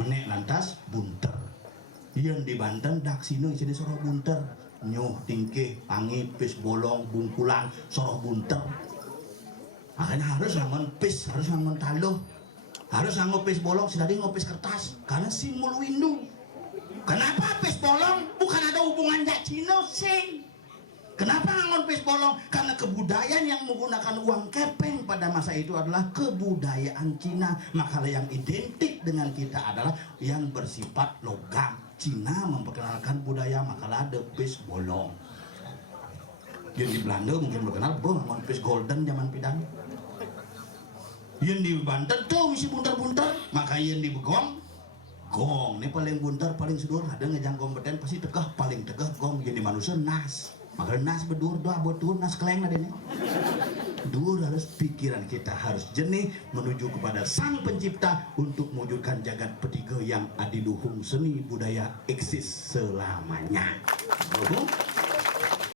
menek lantas bunter. Yang di Banten dak sini jadi soroh bunter, nyuh tingkih pangi pis bolong bungkulan soroh bunter. Makanya harus ngangon pis, harus ngangon taluh, harus ngangon pis bolong, sedari ngopis kertas karena simbol windu. Kenapa pis bolong? Bukan ada hubungan jak Cina sing. Kenapa ngangon pis bolong? Karena kebudayaan yang menggunakan uang kepeng pada masa itu adalah kebudayaan Cina. Maka yang identik dengan kita adalah yang bersifat logam. Cina memperkenalkan budaya, maka ada pis bolong. Yang di Belanda mungkin berkenal, ngangon pis golden zaman pidang. Yang di Banten tuh misi bunter-bunter, maka yang di Begong gong, ini paling bunter, paling sedur, ada ngejang kompeten pasti tegah, paling tegah gong. Jadi manusia nas, maka nas bedur doa buat tuh nas keleng adanya. Dur harus pikiran kita harus jernih menuju kepada sang pencipta untuk mewujudkan jagat petiga yang adiluhung seni budaya eksis selamanya.